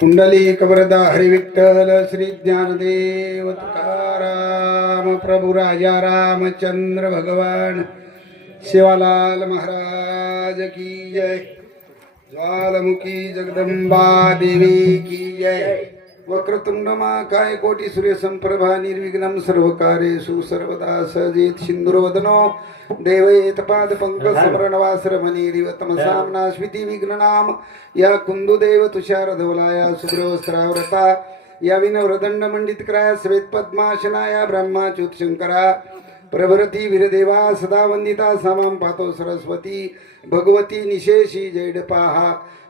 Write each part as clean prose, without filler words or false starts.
पुंडलिक वरदा हरी विठ्ठल श्री ज्ञानदेव तुकाराम प्रभु राजा रामचंद्र भगवान शिवालाल महाराज की जय। ज्वालामुखी जगदंबा देवी की जय। वक्रतुंड महाकाय कोटी सूर्य संप्रभा निर्विघ्नं सर्व कार्येषु सर्वदा सजित सिंधुरवदनो देवयेत पाद पंकज समरणवासरमणिरिव तमसाम्ना स्मिति विघ्ननाम या कुंदुदेव तुषार धवलाया शुभ्रवस्त्रावृता या विनवरदंड मंडित कराया श्वेत पद्मासनाया ब्रह्माच्युत शंकरा प्रभरती वीरदेवा सदा वंदिता सामां पातो सरस्वती भगवती निशेषी जैडपाहा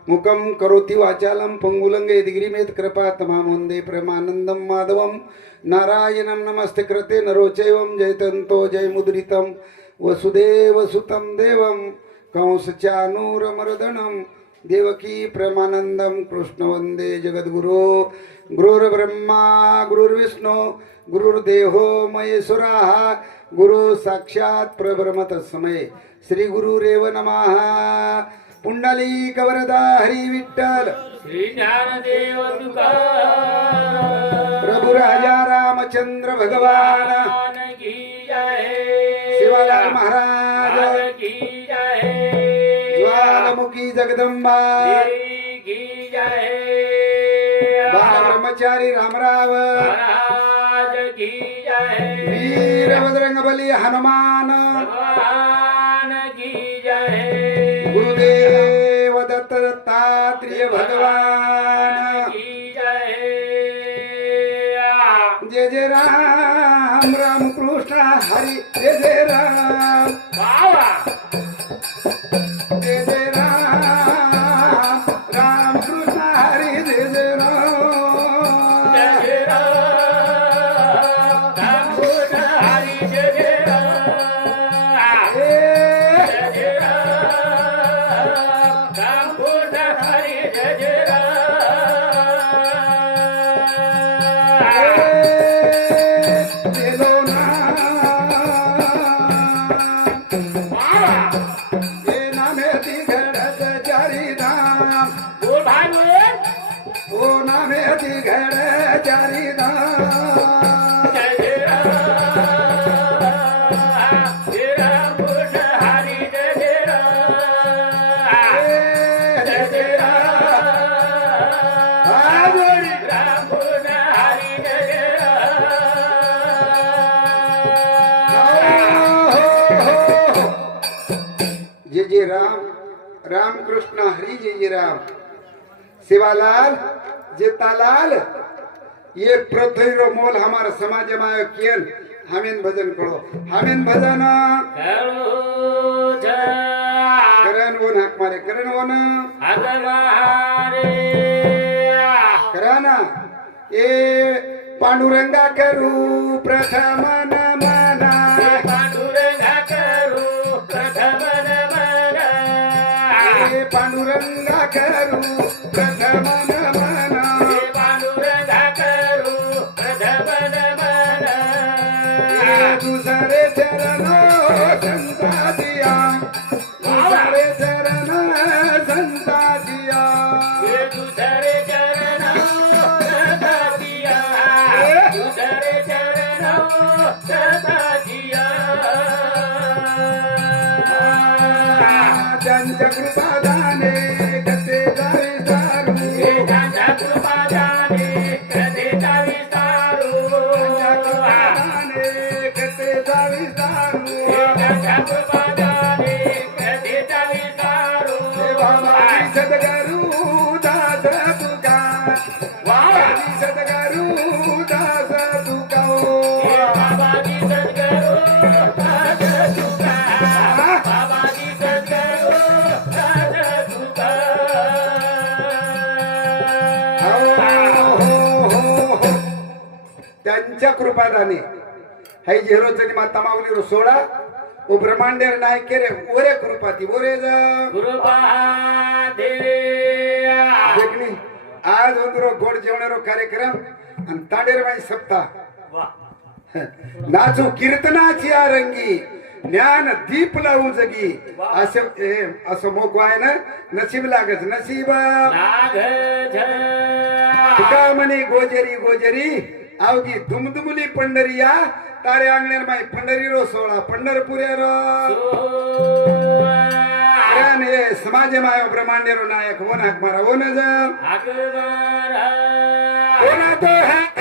मुखम करोति वाचालम पंगुलंगे दिग्रिमेत कृपा तमाम वंदे प्रेमानंदम माधवम नारायणं नमस्ते कृते नरोचैवं जयतंतो जयमुद्रितं वसुदेव सुतं देवं कंसचानूरमर्दनं देवकी प्रेमानंदम कृष्ण वंदे जगद्गुरो गुरुर्ब्रह्मा गुरुर्विष्णु गुरुर्देहो महेश्वरः गुरु साक्षात् परब्रह्म तस्मै श्री गुरुरेव नमः। पुंडलिक वरदा हरी विठ्ठल श्री ज्ञानदेव तुकाराम प्रभु राजा रामचंद्र भगवान की जय। शिवालाल महाराज की जय। ज्वालामुखी जगदंबा की जय। बाल ब्रह्मचारी रामराव महाराज की जय। वीर बजरंग बली हनुमान भगवान की जय। गुरुदेव दत्त दत्तात्रेय भगवान की जय। जय जय राम राम कृष्ण हरी जय जय राम बाबा जय जय राम राम कृष्ण हरी जय जय राम जय राम राम कृष्ण हरी जय राम जय राम राम कृष्ण हरी जय राम कृष्ण हरि जय जय राम। शिवालाल जेतालाल ये पृथ्वी रो मोल हमार समाज में कियन हमें भजन करो हमें भजन करण वो नाक मारे करण वो ना कराना ए पांडुरंगा करू प्रथम नमना पांडुरंगा करू प्रथम नमना पांडुरंगा करू प्रथम नमना पांडुरंगा करू प्रथम नमना तुझरे चरण संता दिया तुझरे चरण संता दिया तुझरे चरण सदा दिया तुझरे चरण सदा दिया त्यांच्या कृपा दाने कसे जावे सारू त्यांच्या कृपा दाने कसे जावे सारू दाने कसे जावे सारू त्यांच्या कृपा दाने कसे जावे सारू बाबा सद्गुरु दास तुका सद्गुरु दास तुका बाबाजी सद्गुरु दास तुका बाबाजी सद्गुरु दास तुका त्यांच्या कृपादाने हाय झेरोचनी माता माऊली रो सोळा ओ ब्रह्मांडेर नाय केरे ओरे कृपाती ओरे जा कृपा दे देखणी आज ಒಂದರೋ गोड जेवणारो कार्यक्रम आणि तांडेर बाई सप्ताह नाचू कीर्तनाची रंगी ज्ञान दीप लावू जगी असं मोक आहे ना नशीब लागच नशीब तुका म्हणे गोजरी गोजरी अवघी दुमदुमली पंढरिया तारे अंगण्यान माई पंढरी रो सोळा पंढरपुऱ्या रो समाज माय ब्रह्मांड रो नायक हो नाक मारा हो न ना तो हाक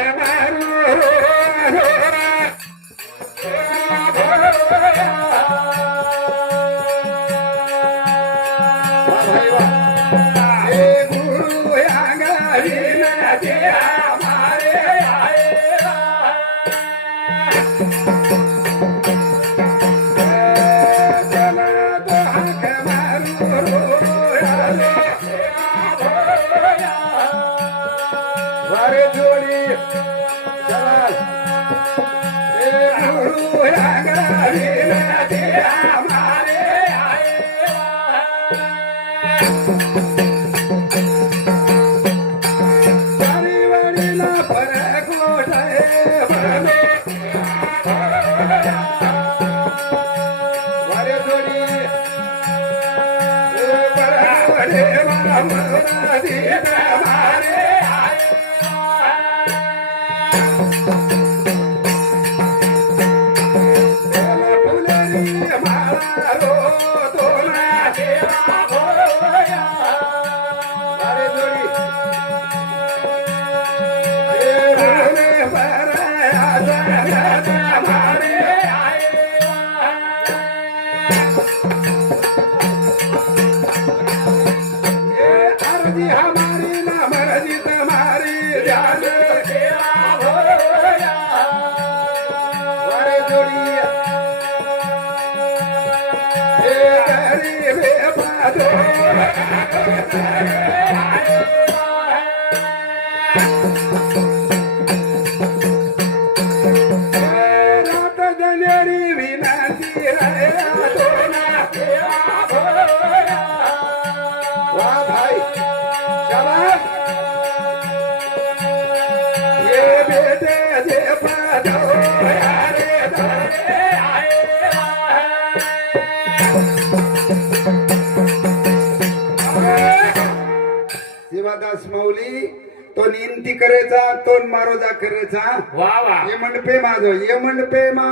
शिवादास माऊली तो निंती करायचा तो मारोजा करायचा वा वा ये मंडपे माझो ये मंडपे मा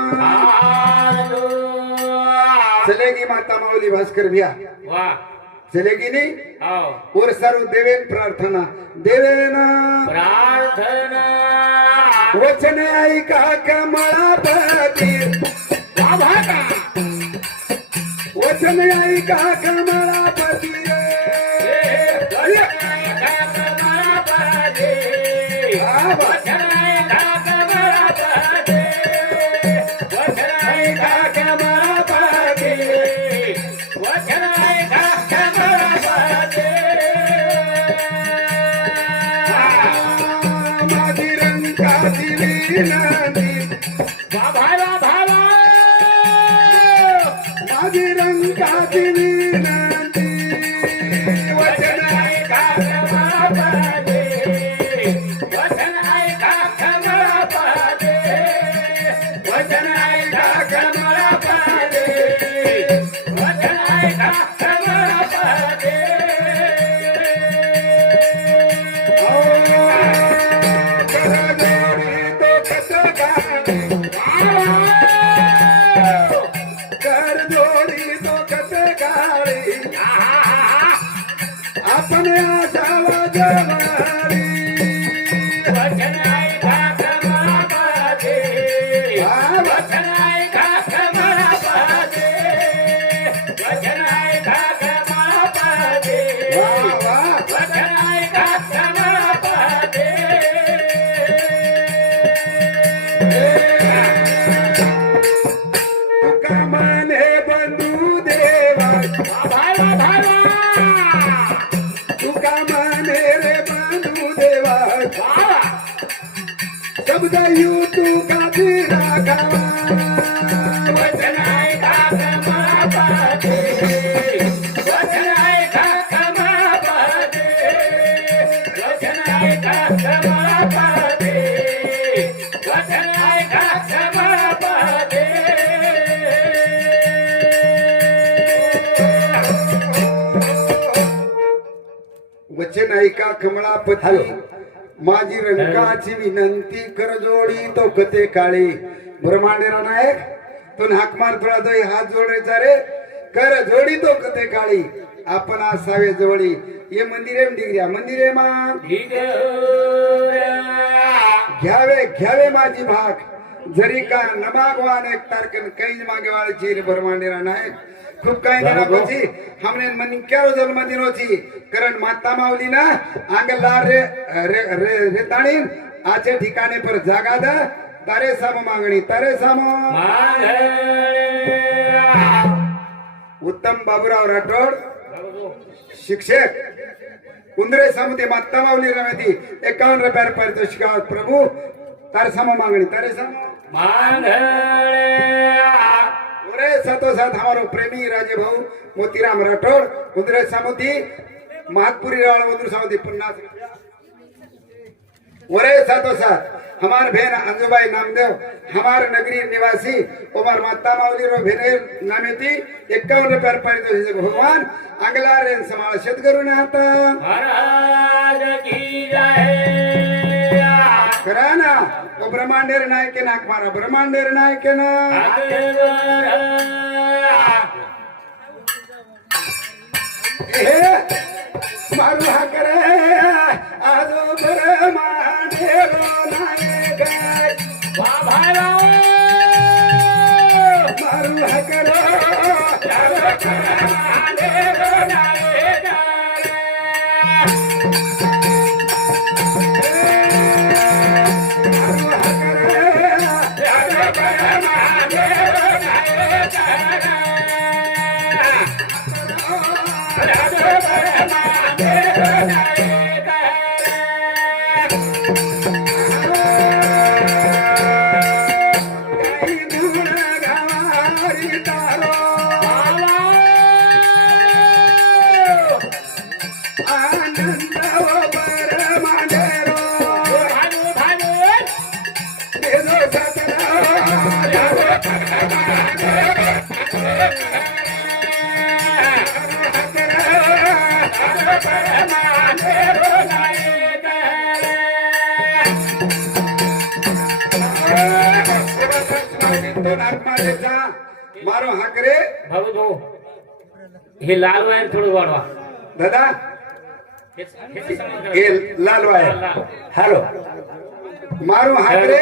चलेगी माता माऊली भास्कर भैया वा चलेगी नी हो और सर्व देवेन प्रार्थना देवेन प्रार्थना वचन ऐका कमळापती वचन ऐका कमळापती माझी रंगाची विनंती वचन ऐका वचन ऐका कमळापती वचन ऐका कमळापती वचन ऐका कमळापती आपण आसावा जवारी वचन ऐका कमळापती वचन ऐका कमळापती वचन ऐका कमळापती वचन ऐका कमळापती तुका म्हणे बंधू देवा भावा भावा तुका ऐका कमळापती माझी रंकाची विनंती कर जोडी तो कथे काळी ब्रह्मांडेरा नायक तो हाक मार थोडा तो हात जोडायचा रे कर जोडी तो कथे काळी आपण असावे जोडी ये मंदिरे डिग्र्या मंदिरे मा घ्यावे घ्यावे माझी भाग जरी का नमागवान एक तारकन कैज मागे वाळची ब्रह्मांडेरा नायक खूप काही दिना પછી हमने मन क्यारो जन्म दिनो छी कारण माता माऊली ना आंगला रे रेताणी आचे ठिकाणे पर जागा द तारे सामो मागणी तारे सामो उत्तम बाबूराव राठोड शिक्षक उंदरे समुते माता माऊली रमेती 51 रुपये पारितोषिक प्रभु तारे सामो मागणी तारे सामो ओरे सातो साथ हमारो प्रेमी राजे भाऊ मोतीराम राठौड़ उंदरे सामुती महातपुरी रावण उंदर सामुती 50 रुपया ओरे सातो साथ हमार बहन अंजुबाई नामदेव हमार नगरी निवासी उमर माता माऊली रो भेनेर नामेती 51 रुपये पारितोषिक भगवान अंगला रे समाळ शेतकरून आता महाराज की जय करा ना वो ब्रह्मांडेर नायके नाक मारा ब्रह्मांडेर नायके ना मारू हा करे आजो ब्रह्मांडेर नायक मारू हा करे मारो हाकरे भाऊ भाऊ हे लाल वायर थोडं वाढवा दादा हे हे लाल वायर हॅलो मारो हाकरे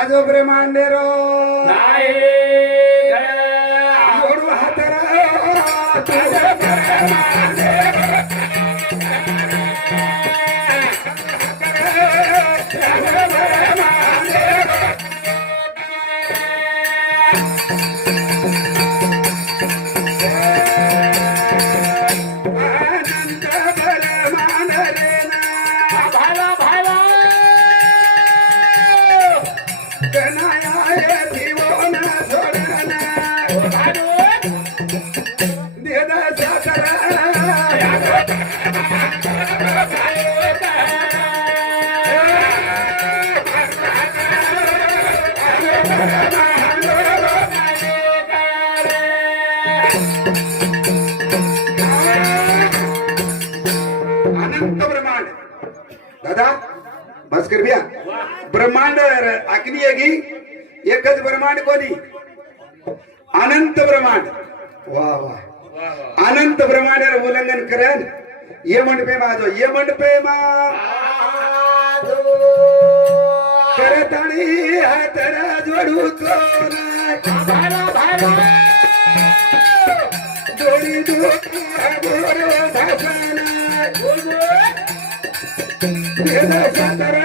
आजो ब्रह्मांडेरो नाही जोडू हातरा अनंत ब्रह्मांड दादा बस कर बिया ब्रह्मांड अग्नी की एकच ब्रह्मांड कोणी अनंत ब्रह्मांड वा वा अनंत ब्रह्मांडावर उल्लंघन करेन ये मंडपे माझो ये मंडपे मा करताणी हातरा जोडू तो जोडी जोडी गोरो धासना वेदा सातरा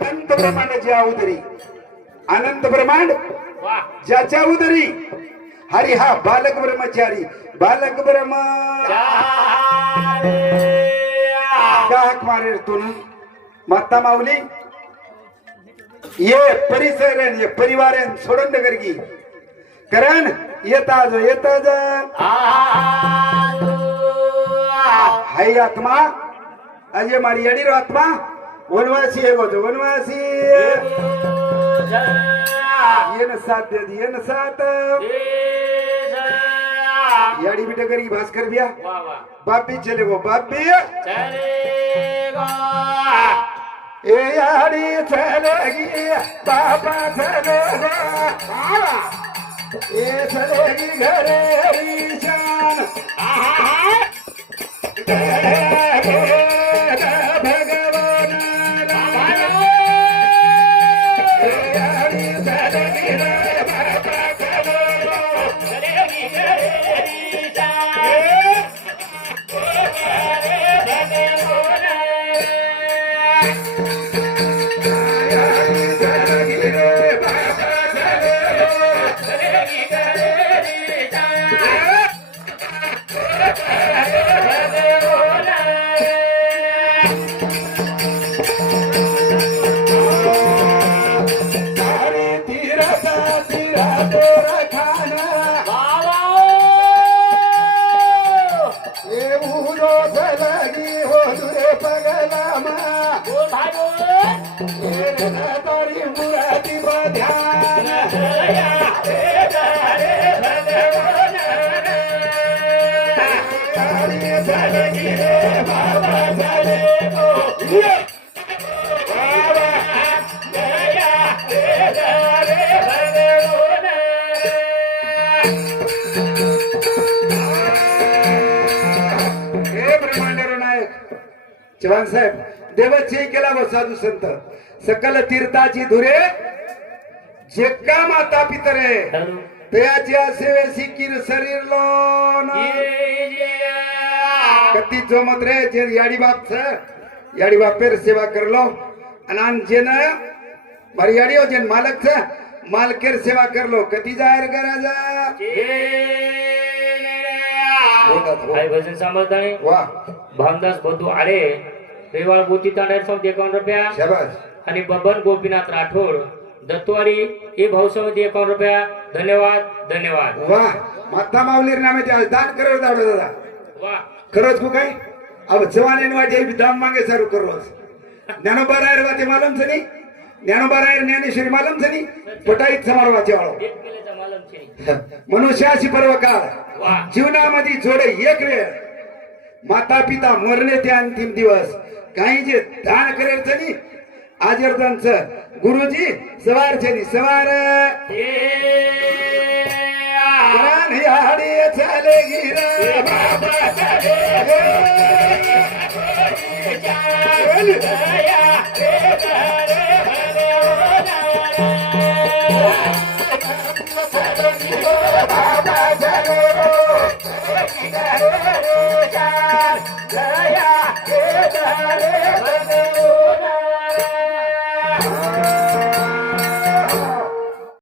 अनंत ब्रह्मांडाची उदरी अनंत ब्रह्मांड ज्याच्या उदरी हरी हा बालक ब्रह्मचारी बालक ब्रह्म हाक मारे तू ना माता माऊली ये परिसर ये परिवार सोडून नगर की कारण येता जो येता जा हाय आत्मा अजय मारी याडी रो आत्मा वनवासी है गोतो वनवासी येन साथ दे दी येन साथ याडी बेटा करी भास्कर बिया वाह वाह बाप भी चले गो बाप भी चलेगा ए याडी चलेगी बापा चलेगा ए चलेगी घरे जान भगवान चव्हाण साहेब देवचे केला व साधू संत सकल तीर्थाची धुरे जे का माता पितरे तयाच्या सेवेसी किर शरीर लोन कती जोमत रे जे याडी बाप छ याडी बापेर सेवा करलो अनान जेन मारी याडी हो जेन मालक छ मालकेर सेवा करलो कती जाहीर कराजा भाई भजन समझदानी वाह भामदास बंधू आले रेवाळ बोती तांड्यात सौ 51 रुपया शाबाश आणि बबन गोपीनाथ राठोड दत्तवाडी हे भाऊसमध्ये 51 रुपया धन्यवाद धन्यवाद वाह माता माऊलीर नामे ते दान करो दाडो दादा वाह खरंच को काय अब जवान वाटे दाम मागे सारू करो ज्ञानोबा रायर वाते मालम छनी ज्ञानोबा रायर ज्ञानेश्वरी मालम छनी पटाईत समार वाचे वाळो एक केलेचा मालम छे मनुष्याशी पर्वकाळ वाह जीवनामध्ये जोडे एक वेळ माता पिता मरणे ते अंतिम दिवस काही जे दान करेल छनी आजरदांच गुरुजी सवार छनी सवार रान याडी चले गिरा बाबा चले